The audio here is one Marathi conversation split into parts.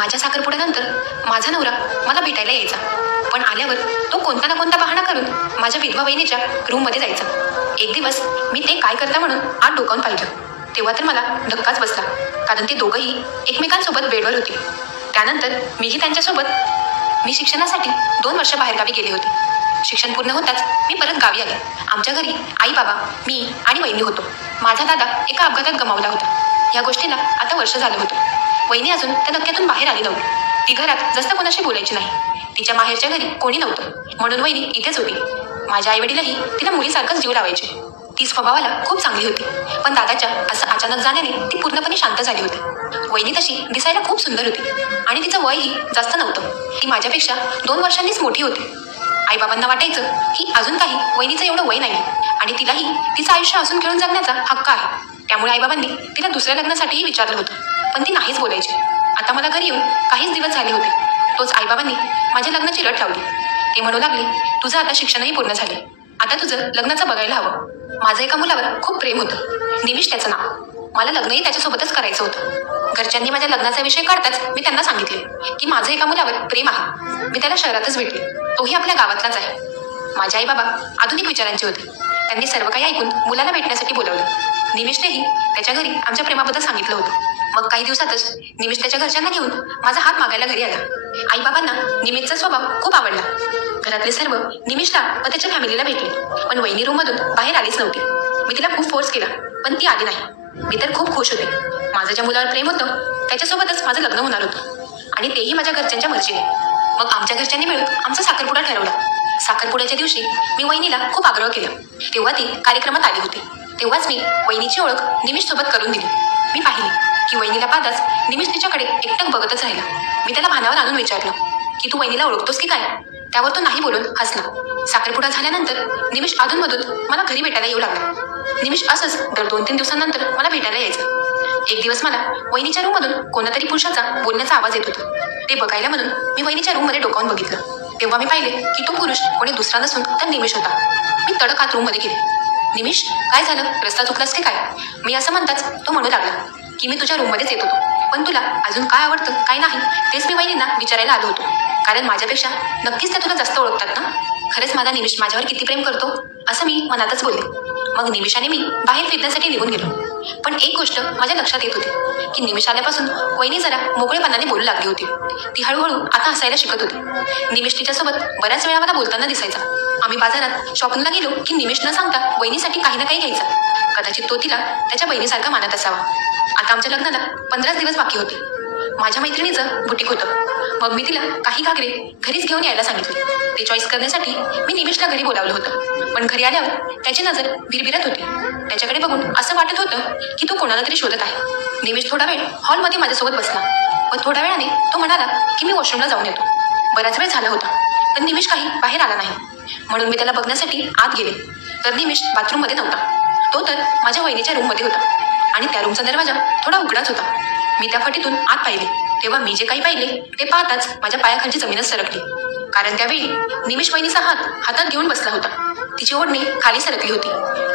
माझ्या साखरपुड्यानंतर माझा नवरा मला भेटायला यायचा. पण आल्यावर तो कोणता ना कोणता बहाणा करून माझ्या विधवा बहिणीच्या रूममध्ये जायचा. एक दिवस मी ते काय करता म्हणून आत डोकावून पाहिलं. तेव्हा तर मला धक्काच बसला कारण ते दोघंही एकमेकांसोबत बेडवर होते. त्यानंतर मीही त्यांच्यासोबत मी शिक्षणासाठी दोन वर्ष बाहेरगावी गेले होते. शिक्षण पूर्ण होताच मी परत गावी आले. आमच्या घरी आई बाबा मी आणि वहिनी होतो. माझा दादा एका अपघातात गमावला होता. या गोष्टीला आता वर्ष झालं होतं. वहिनी अजून त्या धक्क्यातून बाहेर आली नव्हती. ती घरात जास्त कोणाशी बोलायची नाही. तिच्या माहेरच्या घरी कोणी नव्हतं. म्हणून वहिनी इथेच होती. माझ्या आईवडीलही तिला मुलीसारखंच जीव लावायचे. ती स्वभावाला खूप चांगली होती. पण दादाच्या असं अचानक जाण्याने ती पूर्णपणे शांत झाली होती. वहिनी तशी दिसायला खूप सुंदर होती. आणि तिचं वयही जास्त नव्हतं. ती माझ्यापेक्षा दोन वर्षांनीच मोठी होती. आईबाबांना वाटायचं की अजून काही वहिनीचं एवढं वय नाही. आणि तिलाही तिचं आयुष्य असून खेळून जगण्याचा हक्क आहे. त्यामुळे आईबाबांनी तिला दुसऱ्या लग्नासाठीही विचारलं होतं. पण ती नाहीच बोलायची. आता मला घरी येऊन काहीच दिवस झाले होते. तोच आईबाबांनी माझ्या लग्नाची रट लावली. ते म्हणू लागले तुझं आता शिक्षणही पूर्ण झाले. आता तुझं लग्नाचं बघायला हवं. माझं एका मुलावर खूप प्रेम होतं. निमिष त्याचं नाव. मला लग्नही त्याच्यासोबतच करायचं होतं. घरच्यांनी माझ्या लग्नाचा विषय काढताच मी त्यांना सांगितले की माझं एका मुलावर प्रेम आहे. मी त्याला शहरातच भेटले. तोही आपल्या गावातलाच आहे. माझे आई बाबा आधुनिक विचारांचे होते. त्यांनी सर्व काही ऐकून मुलाला भेटण्यासाठी बोलवलं. निमिषनेही त्याच्या घरी आमच्या प्रेमाबद्दल सांगितलं होतं. मग काही दिवसातच निमिष त्याच्या घरच्यांना घेऊन माझा हात मागायला घरी आला. आई बाबांना निमिषचा स्वभाव खूप आवडला. घरातले सर्व निमिषला व त्याच्या फॅमिलीला भेटले. पण वहिनी रूम मधून बाहेर आलीच नव्हती. मी तिला खूप फोर्स केला पण ती आली नाही. मी तर खूप खुश होते. माझं ज्या मुलावर प्रेम होतं त्याच्यासोबतच माझं लग्न होणार होतं. आणि तेही माझ्या घरच्यांच्या मर्जीने. मग आमच्या घरच्यांनी मिळून आमचा साखरपुडा ठरवला. साखरपुड्याच्या दिवशी मी वहिनीला खूप आग्रह केला. तेव्हा ती कार्यक्रमात आली होती. तेव्हाच मी वहिनीची ओळख निमिष सोबत करून दिली. मी पाहिली की वहिनीला पाहताच निमिष तिच्याकडे एकटक बघतच राहिला. मी त्याला भानावर आणून विचारलं की तू वहिनीला ओळखतोस की काय? त्यावर तो नाही बोलून हसला. साखरपुडा झाल्यानंतर निमिष अधूनमधून मला घरी भेटायला येऊ लागला. निमिष असंच दर दोन तीन दिवसांनंतर मला भेटायला यायचं. एक दिवस मला वहिनीच्या रूममधून कोणातरी पुरुषाचा बोलण्याचा आवाज येत होता. ते बघायला म्हणून मी वहिनीच्या रूममध्ये डोकावून बघितलं. तेव्हा मी पाहिले की तो पुरुष कोणी दुसरा नसून तर निमिष होता. मी तडक रूममध्ये गेले. निमिष काय झालं? रस्ता चुकलास की काय? मी असं म्हणताच तो म्हणू लागला की मी तुझ्या रूममध्येच येत होतो. पण तुला अजून काय आवडतं काय नाही तेच मी वहिनींना विचारायला आलो होतो. कारण माझ्यापेक्षा नक्कीच त्या तुला जास्त ओळखतात ना? खरंच माझा निमिष माझ्यावर किती प्रेम करतो असं मी मनातच बोलले. मग निमिषाने मी बाहेर फिरण्यासाठी निघून गेलो. पण एक गोष्ट माझ्या लक्षात येत होती की निमिष आल्यापासून वहिनी जरा मोकळेपणाने बोलू लागली होती. ती हळूहळू आता हसायला शिकत होती. निमिष तिच्यासोबत बऱ्याच वेळा मला बोलताना दिसायचा. आम्ही बाजारात शॉपिंगला गेलो की निमिष न सांगता वहिनीसाठी काही ना काही घ्यायचा. कदाचित तो तिला त्याच्या बहिणीसारखा मानत असावा. आता आमच्या लग्नाला पंधराच दिवस बाकी होते. माझ्या मैत्रिणीचं बुटीक होतं. मग मी तिला काही घागरे घरीच घेऊन यायला सांगितले. ते चॉईस करण्यासाठी मी निमिषला घरी बोलावलं होतं. पण घरी आल्यावर त्याची नजर भिरभिरत होती. त्याच्याकडे बघून असं वाटत होतं की तो कोणाला तरी शोधत आहे. निमिष थोडा वेळ हॉलमध्ये माझ्यासोबत बसला. व थोड्या वेळाने तो म्हणाला की मी वॉशरूमला जाऊन येतो. बराच वेळ झाला होता पण निमिष काही बाहेर आला नाही. म्हणून मी त्याला बघण्यासाठी आत गेले. तर निमिष बाथरूममध्ये नव्हता. तो तर माझ्या वहिनीच्या रूममध्ये होता. आणि त्या रूमचा दरवाजा थोडा उघडाच होता. मी त्या फटीतून आत पाहिले. तेव्हा मी जे काही पाहिले ते पाहताच माझ्या पायाखालची जमीनच सरकली. कारण त्यावेळी निमिष वहिनीचा हात हातात घेऊन बसला होता. तिची ओढणी खाली सरकली होती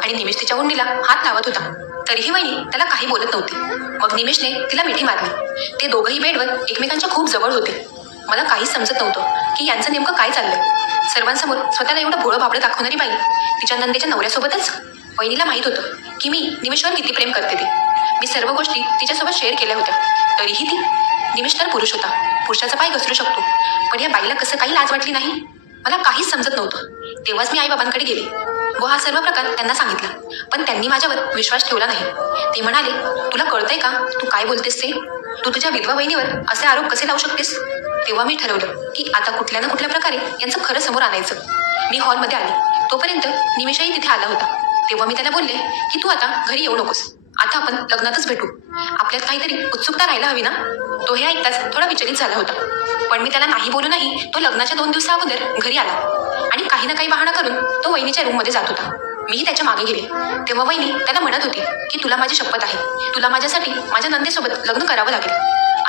आणि निमिष तिच्या ओढणीला हात लावत होता. तरीही वहिनी त्याला काही बोलत नव्हती. मग निमिषने तिला मिठी मारली. ते दोघंही बेडवर एकमेकांच्या खूप जवळ होते. मला काहीच समजत नव्हतं की यांचं नेमकं काय चाललंय. सर्वांसमोर स्वतःला एवढं भोळं भाबडं दाखवणारी बाई तिच्या नंदेच्या नवऱ्यासोबतच? वहिनीला माहीत होतं की मी निमिषवर किती प्रेम करते ते. मी सर्व गोष्टी तिच्यासोबत शेअर केल्या होत्या. तरीही ती निमिष तर पुरुष होता. पुरुषाचा पाय घसरू शकतो. पण या बाईला कसं काही लाज वाटली नाही? मला काहीच समजत नव्हतं. तेव्हाच मी आईबाबांकडे गेले. व हा सर्व प्रकार त्यांना सांगितला पण त्यांनी माझ्यावर विश्वास ठेवला नाही. ते म्हणाले तुला कळतंय का? तू काय बोलतेस ते तू तुझ्या विधवा बहिणीवर असे आरोप कसे लावू शकतेस? तेव्हा मी ठरवलं की आता कुठल्या ना कुठल्या प्रकारे यांचं खरं समोर आणायचं. मी हॉलमध्ये आले. तोपर्यंत निमिषाही तिथे आला होता. तेव्हा मी त्याला बोलले की तू आता घरी येऊ नकोस. आता आपण लग्नातच भेटू. आपल्यात काहीतरी उत्सुकता राहायला हवी ना? तो हे ऐकताच थोडा विचलित झाला होता. पण मी त्याला नाही बोलू नाही तो लग्नाच्या दोन दिवसा अगोदर घरी आला. आणि काही ना काही बहाणा करून तो वहिनीच्या रूममध्ये जात होता. मीही त्याच्यामागे गेले. तेव्हा वहिनी त्याला म्हणत होती की तुला माझी शपथ आहे. तुला माझ्यासाठी माझ्या नंदेसोबत लग्न करावं लागेल.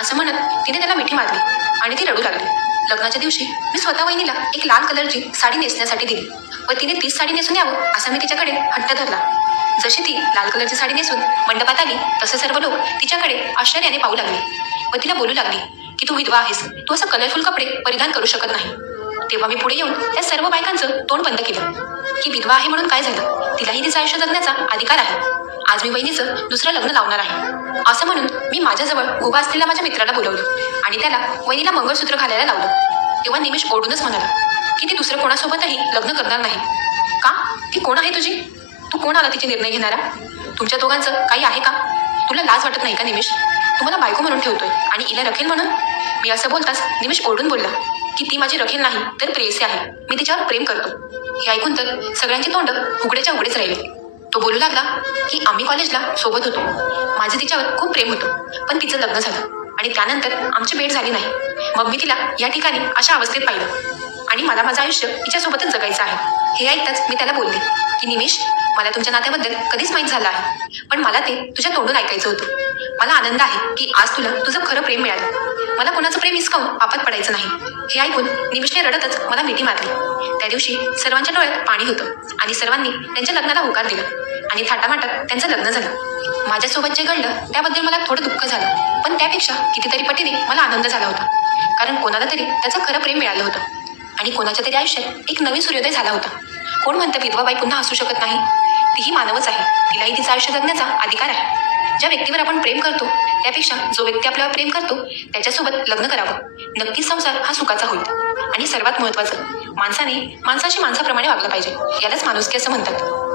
असं म्हणत तिने त्याला मिठी मारली आणि ती रडू लागली. लग्नाच्या दिवशी मी स्वतः वहिनीला एक लाल कलरची साडी नेसण्यासाठी दिली व तिने तीच साडी नेसून यावं असा मी तिच्याकडे हट्ट धरला. जशी ती लाल कलरची साडी नेसून मंडपात आली तसे सर्व लोक तिच्याकडे आश्चर्याने पाहू लागले. व तिला बोलू लागली की तू विधवा आहेस. तू असं कलरफुल कपडे परिधान करू शकत नाही. तेव्हा मी पुढे येऊन त्या सर्व बायकांचं तोंड बंद केलं. की विधवा आहे म्हणून काय झालं? तिलाही तिचं आयुष्य जगण्याचा अधिकार आहे. आज मी वहिनीचं दुसरं लग्न लावणार आहे. असं म्हणून मी माझ्याजवळ उभा असलेल्या माझ्या मित्राला बोलवलं आणि त्याला वहिनीला मंगळसूत्र घालायला लावलं. तेव्हा निमिष ओढूनच म्हणाला की ती दुसरं कोणासोबतही लग्न करणार नाही. का? ती कोण आहे तुझी? तू कोण आला तिचे निर्णय घेणारा? तुमच्या दोघांचं काही आहे का? तुला लाज वाटत नाही का निमिष तुम्हाला बायको म्हणून ठेवतोय. आणि इला रखेल म्हणून? मी असं बोलताच निमिष ओरडून बोलला की ती माझी रखेल नाही तर प्रेयसी आहे. मी तिच्यावर प्रेम करतो. हे ऐकून तर सगळ्यांची तोंड उघड्याच्या उघडेच राहिले. तो बोलू लागला की आम्ही कॉलेजला सोबत होतो. माझं तिच्यावर खूप प्रेम होतं पण तिचं लग्न झालं. आणि त्यानंतर आमची भेट झाली नाही. मग मी तिला या ठिकाणी अशा अवस्थेत पाहिलं. आणि मला माझं आयुष्य तिच्यासोबतच जगायचं आहे. हे ऐकताच मी त्याला बोलले की निमिष मला तुमच्या नात्याबद्दल कधीच माहीत झालं आहे. पण मला ते तुझ्या तोंडून ऐकायचं होतं. मला आनंद आहे की आज तुला तुझं खरं प्रेम मिळालं. मला कोणाचं प्रेम हिसकावून पापात पडायचं नाही. हे ऐकून निमिषने रडतच मला मिठी मारली. त्या दिवशी सर्वांच्या डोळ्यात पाणी होतं आणि सर्वांनी त्यांच्या लग्नाला होकार दिला आणि थाटामाटात त्यांचं लग्न झालं. माझ्यासोबत जे घडलं त्याबद्दल मला थोडं दुःख झालं पण त्यापेक्षा कितीतरी पटीने मला आनंद झाला होता. कारण कोणाला तरी त्याचं खरं प्रेम मिळालं होतं. आणि कोणाच्या तरी आयुष्यात एक नवीन सूर्योदय झाला होता. कोण म्हणतं विधवा बाई पुन्हा असू शकत नाही? तीही मानवच आहे. तिलाही तिचं आयुष्य जगण्याचा अधिकार आहे. ज्या व्यक्तीवर आपण प्रेम करतो त्यापेक्षा जो व्यक्ती आपल्यावर प्रेम करतो त्याच्यासोबत लग्न करावं. नक्कीच संसार हा सुखाचा होईल. आणि सर्वात महत्त्वाचं माणसाने माणसाशी माणसाप्रमाणे वागलं पाहिजे. यालाच माणुसकी असं म्हणतात.